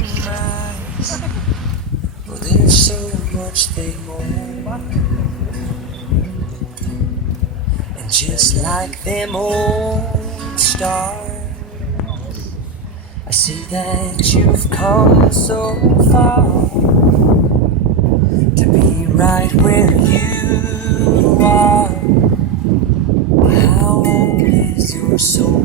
eyes. Well, there's so much they hold. And just like them old stars, I see that you've come so far to be right where you are. How old is your soul?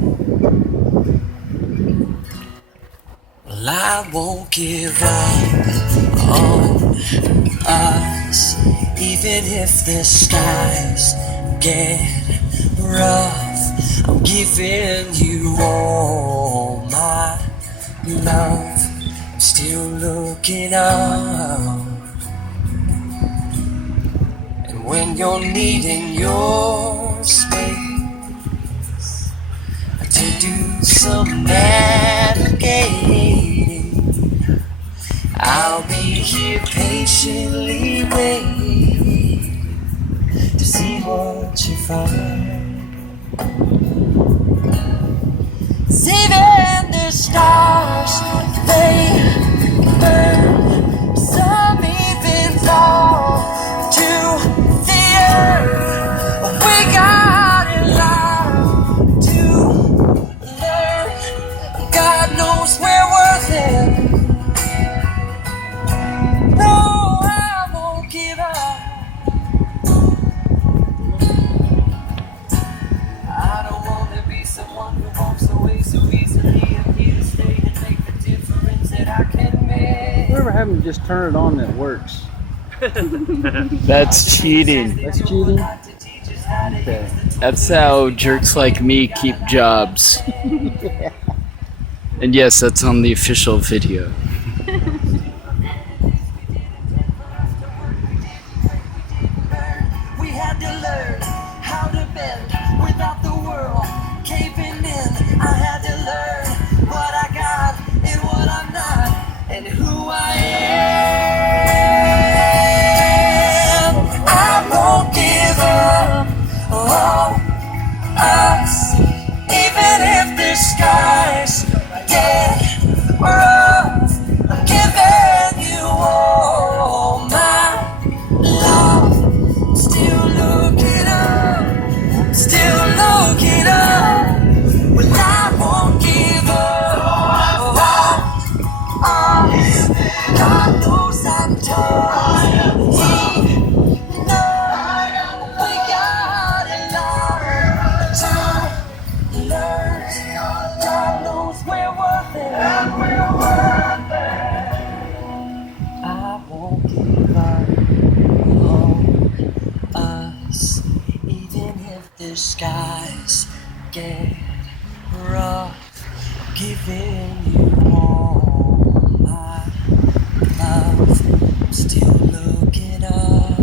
Well, I won't give up on us, even if the skies get rough. I'm giving you all my love. I'm still looking up. And when you're needing your space to do some navigating, I'll be here patiently waiting to see what you find. Even the stars, they burn. Some even fall to the earth. We got a lot to learn. God knows we're worth it. No, I won't give up. I don't want to be someone who walks away so easily. I'm here to stay and make the difference that I can make. Whoever having to just turn it on that works. That's cheating. That's cheating? Okay. That's how jerks like me keep jobs. Yeah. And yes, that's on the official video. We had to learn how to bend without the world caving in. I had to learn what I got and what I'm not and who I am. I won't give up on us, even if the skies get rough. I'm giving you all my love. Still looking up, still looking up. Well, I won't give up on us. God knows I'm tired. He knows we got a lot to learn. God knows we're worth it. And we're worth it. I won't give up on us, even if the skies get rough. I'm giving you all my love. I'm still looking up.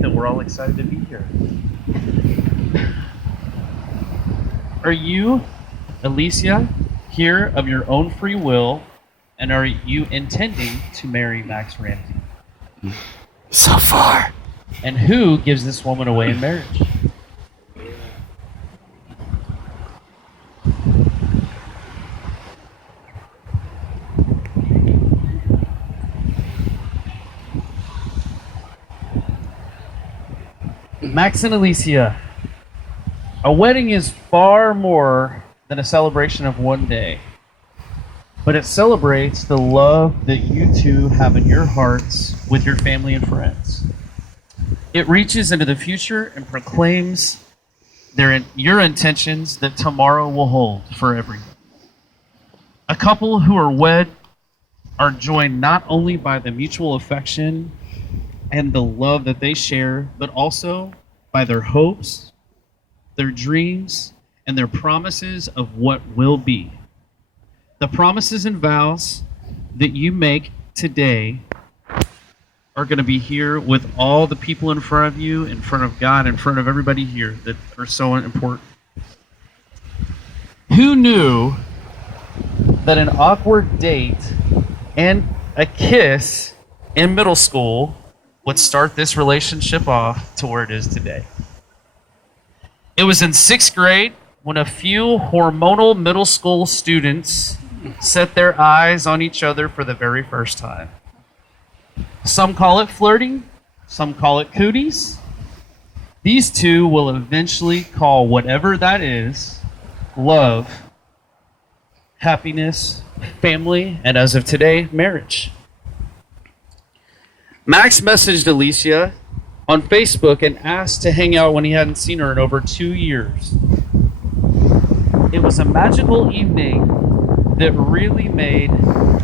think that we're all excited to be here. Are you, Alicia, here of your own free will, and are you intending to marry Max Ramsey? So far. And who gives this woman away in marriage? Max and Alicia, a wedding is far more than a celebration of one day, but it celebrates the love that you two have in your hearts with your family and friends. It reaches into the future and proclaims your intentions that tomorrow will hold for everyone. A couple who are wed are joined not only by the mutual affection and the love that they share, but also by their hopes, their dreams, and their promises of what will be. The promises and vows that you make today are going to be here with all the people in front of you, in front of God, in front of everybody here that are so important. Who knew that an awkward date and a kiss in middle school would start this relationship off to where it is today? It was in 6th grade when a few hormonal middle school students set their eyes on each other for the very first time. Some call it flirting, some call it cooties. These two will eventually call whatever that is love, happiness, family, and as of today, marriage. Max messaged Alicia on Facebook and asked to hang out when he hadn't seen her in over 2 years. It was a magical evening that really made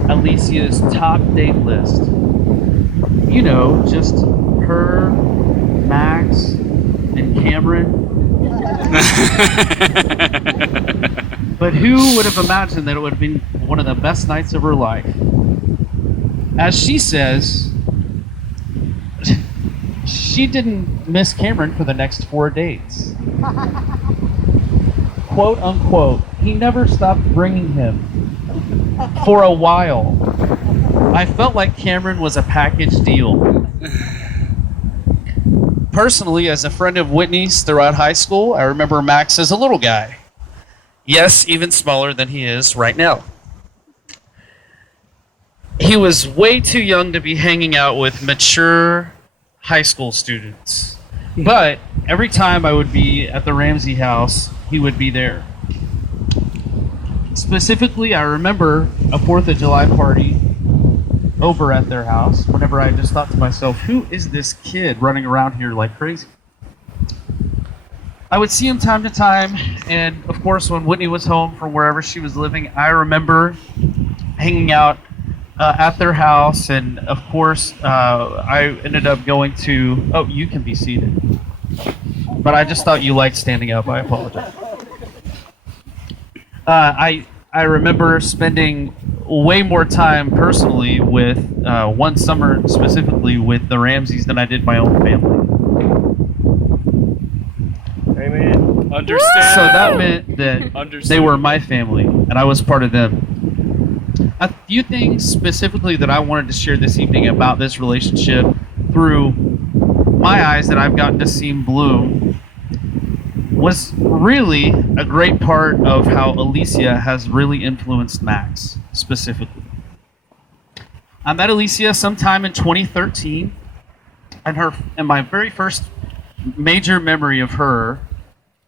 Alicia's top date list. You know, just her, Max, and Cameron. But who would have imagined that it would have been one of the best nights of her life? As she says, she didn't miss Cameron for the next 4 dates. Quote unquote, he never stopped bringing him. For a while, I felt like Cameron was a package deal. Personally, as a friend of Whitney's throughout high school, I remember Max as a little guy. Yes, even smaller than he is right now. He was way too young to be hanging out with mature high school students. But every time I would be at the Ramsey house, he would be there. Specifically, I remember a 4th of July party over at their house whenever I just thought to myself, who is this kid running around here like crazy? I would see him time to time, and of course when Whitney was home from wherever she was living, I remember hanging out at their house, and of course I ended up going to, oh, you can be seated. But I just thought you liked standing up, I apologize. I remember spending way more time personally with one summer specifically with the Ramseys than I did my own family. Amen. Understand. So that meant that they were my family and I was part of them. A few things specifically that I wanted to share this evening about this relationship through my eyes that I've gotten to see bloom was really a great part of how Alicia has really influenced Max specifically. I met Alicia sometime in 2013, and my very first major memory of her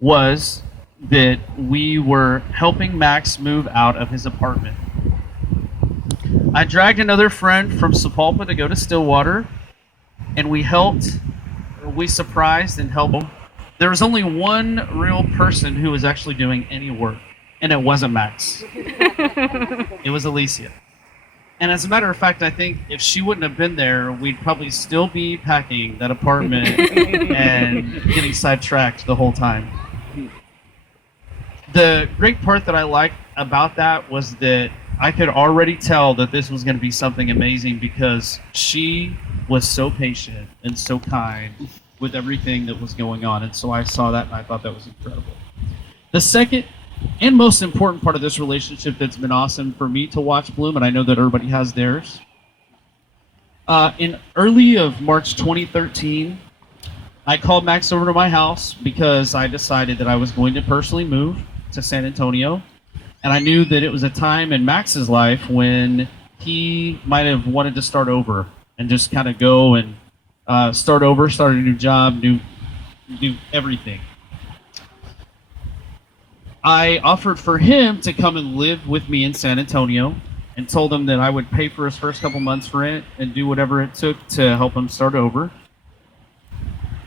was that we were helping Max move out of his apartment. I dragged another friend from Sepulpa to go to Stillwater, and we surprised and helped. There was only one real person who was actually doing any work, and it wasn't Max. It was Alicia. And as a matter of fact, I think if she wouldn't have been there, we'd probably still be packing that apartment and getting sidetracked the whole time. The great part that I liked about that was that I could already tell that this was going to be something amazing because she was so patient and so kind with everything that was going on. And so I saw that and I thought that was incredible. The second and most important part of this relationship that's been awesome for me to watch bloom, and I know that everybody has theirs. In early of March 2013, I called Max over to my house because I decided that I was going to personally move to San Antonio. And I knew that it was a time in Max's life when he might have wanted to start over and just kind of go and start over, start a new job, do everything. I offered for him to come and live with me in San Antonio and told him that I would pay for his first couple months rent and do whatever it took to help him start over.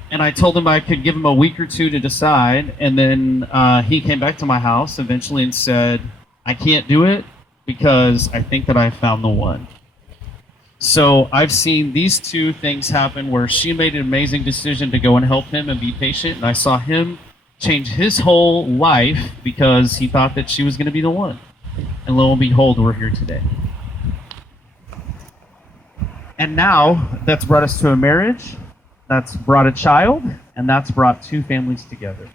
And I told him I could give him a week or two to decide, and then he came back to my house eventually and said, I can't do it because I think that I found the one. So I've seen these two things happen where she made an amazing decision to go and help him and be patient, and I saw him change his whole life because he thought that she was going to be the one. And lo and behold, we're here today. And now that's brought us to a marriage, that's brought a child, and that's brought two families together.